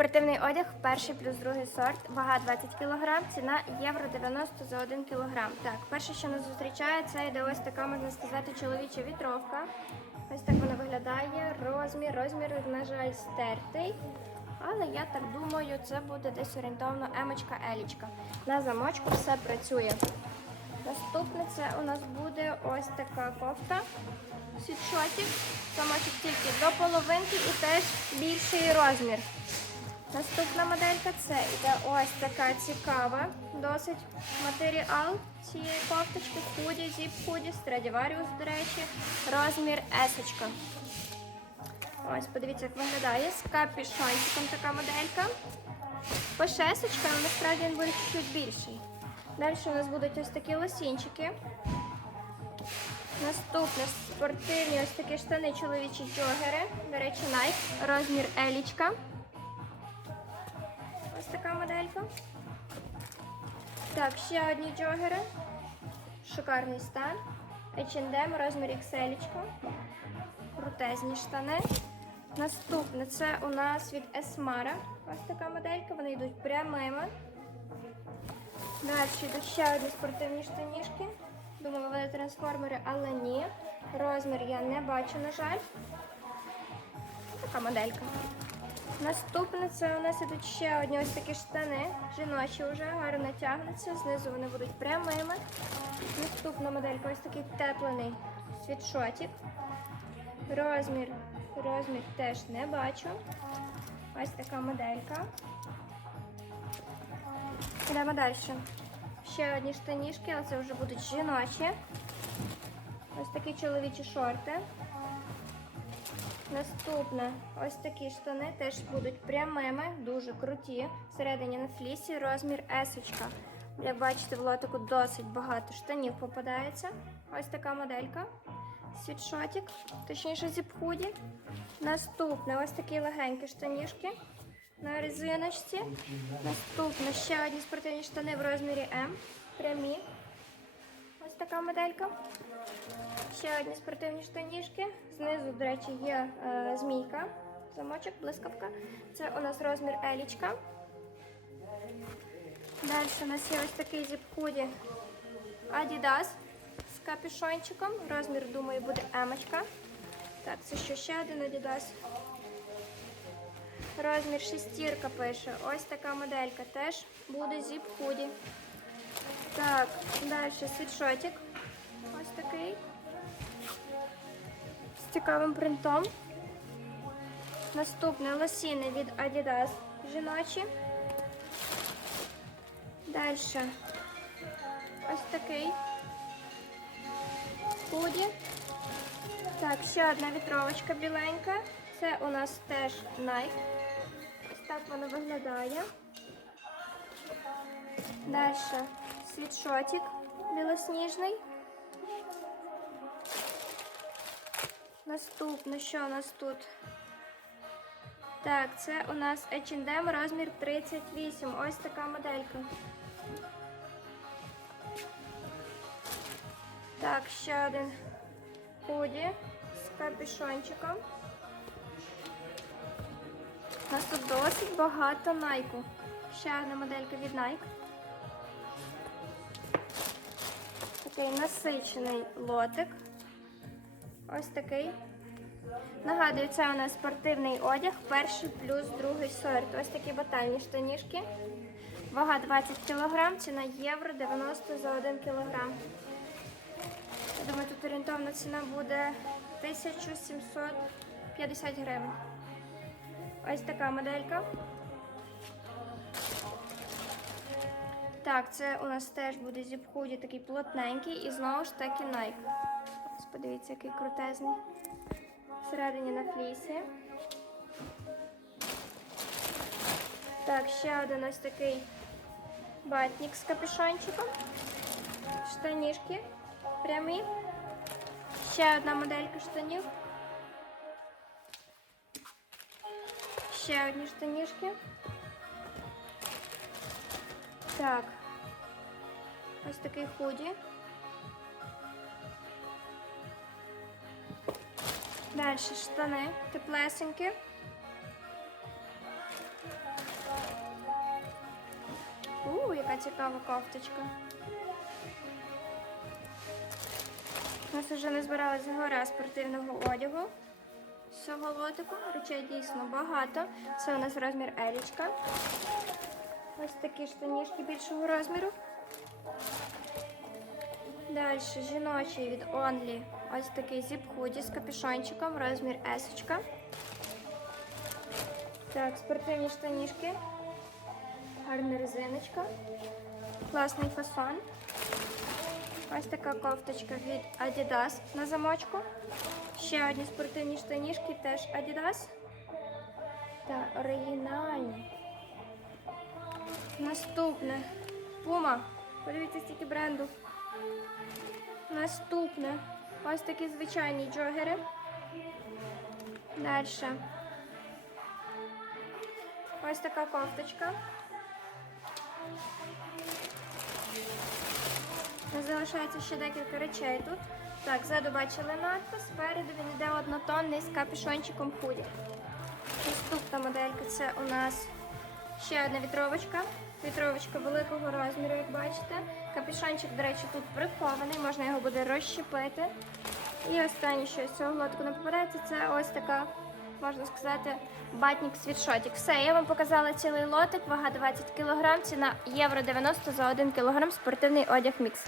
Спортивний одяг перший плюс другий сорт, вага 20 кг, ціна євро 90 за 1 кг. Так, перше, що нас зустрічає, це йде ось така, можна сказати, чоловіча вітровка. Ось так вона виглядає. Розмір, розмір, на жаль, стертий. Але я так думаю, це буде десь орієнтовно емочка елічка. На замочку все працює. Наступне це у нас буде ось така кофта. Світшотик. Замочок тільки до половинки і теж більший розмір. Наступна моделька це йде ось така цікава, досить матеріал цієї кофточки, худі, зіп худі, Stradivarius, до речі, розмір есочка. Ось, подивіться, як виглядає з капюшончиком така моделька. Пошесочка, але насправді він буде чуть більший. Далі у нас будуть ось такі лосінчики. Наступне спортивні ось такі штани чоловічі джогери. До речі, Nike, розмір елічка. Така моделька. Так, ще одні джогери. Шикарний стан. H&M, розмір XL. Крутезні штани. Наступне це у нас від Esmara. Ось така моделька. Вони йдуть прямими. Далі йдуть ще одні спортивні штанішки. Думала, вони трансформери, але ні. Розмір я не бачу, на жаль. Така моделька. Наступне це у нас ідуть ще одні ось такі штани. Жіночі вже гарно тягнуться. Знизу вони будуть прямими. Наступна моделька ось такий теплений світшотик. Розмір, розмір теж не бачу. Ось така моделька. Йдемо далі. Ще одні штанішки, але це вже будуть жіночі. Ось такі чоловічі шорти. Наступне, ось такі штани теж будуть прямими, дуже круті. Всередині на флісі розмір есочка. Як бачите, в лотику досить багато штанів попадається. Ось така моделька. Світшотик, точніше зіпхуді. Наступне ось такі легенькі штанішки на резиночці. Наступне ще одні спортивні штани в розмірі М. Прямі. Така моделька. Ще одні спортивні штанішки. Знизу, до речі, є е, змійка, замочок, блискавка. Це у нас розмір елічка. Далі у нас є ось такий зіп-худі Adidas з капюшончиком. Розмір, думаю, буде емочка. Так, це що ще один Adidas. Розмір шестірка пише. Ось така моделька. Теж буде зіп-худі. Так, далі світшотик. Ось такий. З цікавим принтом. Наступне лосіни від Adidas жіночі. Далі ось такий худі. Так, ще одна вітровочка біленька. Це у нас теж Nike. Ось так воно виглядає. Далі світшотик білосніжний. Наступне, що у нас тут? Так, це у нас H&M розмір 38. Ось така моделька. Так, ще один худі з капюшончиком. У нас тут досить багато Nike. Ще одна моделька від Nike. Такий насичений лотик. Ось такий. Нагадую, це у нас спортивний одяг, перший плюс другий сорт. Ось такі батальні штанішки. Вага 20 кг, ціна євро 90 за 1 кг. Я думаю, тут орієнтовна ціна буде 1750 гривень. Ось така моделька. Так, це у нас теж буде зіп-худі такий плотненький і знову ж таки. Ось подивіться, який крутезний. Всередині на флісі. Так, ще один ось такий батник з капюшончиком. Штанішки прямі. Ще одна моделька штанів. Ще одні штанішки. Так. Ось такий худі. Далі штани теплесенькі. така цікава кофточка. У нас вже не збиралася гора спортивного одягу. З цього лотику. Речей дійсно багато. Це у нас розмір елічка. Ось такі штанішки більшого розміру. Далі жіночий від Only. Ось такий зіп-худі з капюшончиком, розмір S. Так, спортивні штанішки. Гарна резиночка. Класний фасон. Ось така кофточка від Adidas на замочку. Ще одні спортивні штанішки, теж Adidas. Та оригінальні. Наступне. Puma. Подивіться стільки бренду. Наступне. Ось такі звичайні джогери. Далі. Ось така кофточка. Залишається ще декілька речей тут. Так, ззаду бачили надпис, спереду він йде однотонний з капюшончиком худі. Наступна моделька це у нас ще одна вітровочка. Вітровочка великого розміру, як бачите. Капюшончик, до речі, тут прихований, можна його буде розщепити. І останнє, що з цього лотку не попадається, це ось така, можна сказати, батнік світшотік. Все, я вам показала цілий лотик, вага 20 кг, ціна євро 90 за 1 кг, спортивний одяг мікс.